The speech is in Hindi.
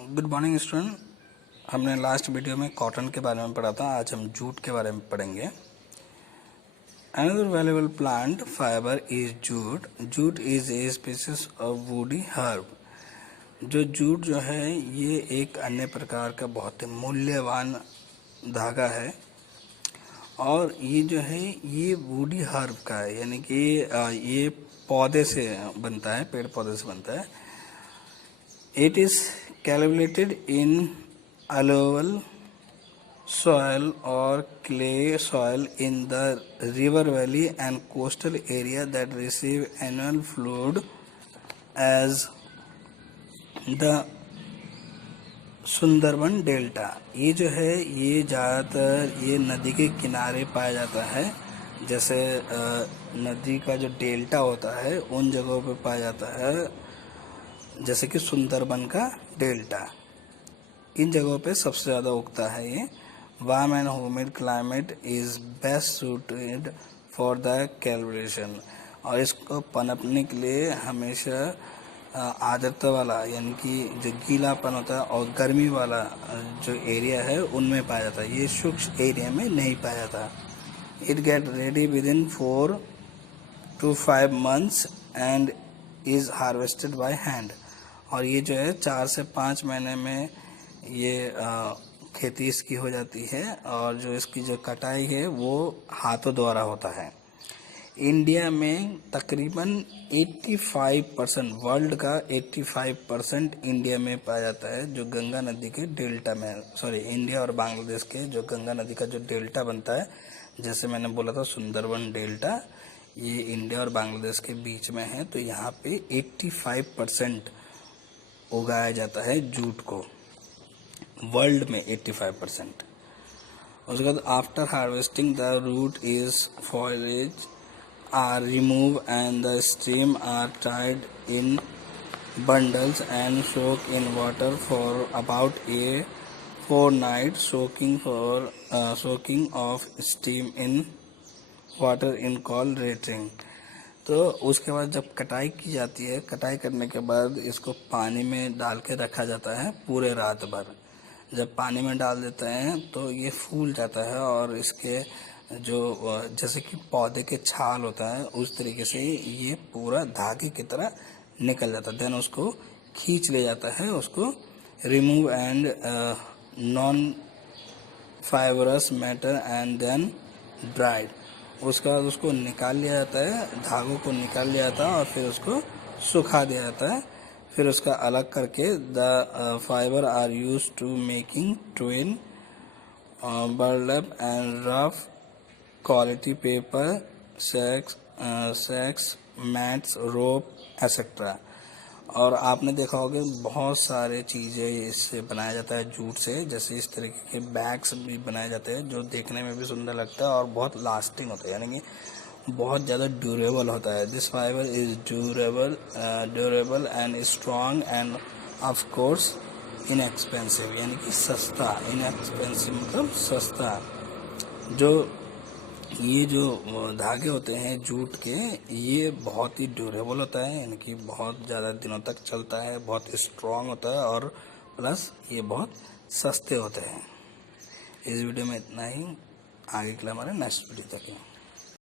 Good morning student. हमने लास्ट वीडियो में कॉटन के बारे में पढ़ा था। आज हम जूट के बारे में पढ़ेंगे। Another valuable plant fibre is jute. Jute is a species of woody herb. जो जूट जो है ये एक अन्य प्रकार का बहुत ही मूल्यवान धागा है और ये जो है ये वुडी हर्ब का है, यानी कि ये पौधे से बनता है, पेड़ पौधे से बनता है। It is cultivated in alluvial soil or clay soil in the river valley and coastal area that receive annual flood as the Sundarban delta. ये जो है ये ज़्यादातर ये नदी के किनारे पाया जाता है। जैसे नदी का जो डेल्टा होता है उन जगहों पे पाया जाता है, जैसे कि सुंदरबन का डेल्टा। इन जगहों पे सबसे ज़्यादा उगता है ये। Warm and humid climate is best suited for the calculation. और इसको पनपने के लिए हमेशा आर्द्रता वाला यानी कि जो गीलापन होता है और गर्मी वाला जो एरिया है उनमें पाया जाता है। ये शुष्क एरिया में नहीं पाया जाता। It get ready with in 4 to 5 months and is harvested by hand. और ये जो है 4 से 5 महीने में ये खेती इसकी हो जाती है और जो इसकी जो कटाई है वो हाथों द्वारा होता है। इंडिया में तकरीबन 85%, वर्ल्ड का 85% इंडिया में पाया जाता है, जो गंगा नदी के डेल्टा में, सॉरी इंडिया और बांग्लादेश के जो गंगा नदी का जो डेल्टा बनता है, जैसे मैंने बोला था सुंदरबन डेल्टा, ये इंडिया और बांग्लादेश के बीच में है। तो यहाँ पे 85% उगाया जाता है जूट को, वर्ल्ड में 85%। उसके बाद after harvesting the root is foliage are remove and the stem are tied in bundles and soak in water for about a fortnight, soaking of steam in water in called retring। तो उसके बाद जब कटाई की जाती है, कटाई करने के बाद इसको पानी में डाल के रखा जाता है पूरे रात भर। जब पानी में डाल देते हैं तो ये फूल जाता है और इसके जो जैसे कि पौधे के छाल होता है उस तरीके से ये पूरा धागे की तरह निकल जाता है। देन उसको खींच ले जाता है, उसको remove and non fibrous matter and then dried. उसके बाद उसको निकाल लिया जाता है, धागों को निकाल लिया जाता है और फिर उसको सुखा दिया जाता है। फिर उसका अलग करके the fibre are use to making twin burlap and rough quality paper, sacks, mats, rope etcetera. और आपने देखा होगा बहुत सारे चीज़ें इससे बनाया जाता है जूट से, जैसे इस तरीके के बैग्स भी बनाए जाते हैं जो देखने में भी सुंदर लगता है और बहुत लास्टिंग होता है, यानी कि बहुत ज़्यादा ड्यूरेबल होता है। This fibre is durable and strong end of course inexpensive, यानी कि सस्ता। इनएक्सपेंसिव मतलब सस्ता। जो ये जो धागे होते हैं जूट के ये बहुत ही ड्यूरेबल होता है, यानी कि बहुत ज़्यादा दिनों तक चलता है, बहुत स्ट्रॉन्ग होता है और प्लस ये बहुत सस्ते होते हैं। इस वीडियो में इतना ही। आगे के लिए हमारे नेक्स्ट वीडियो तक।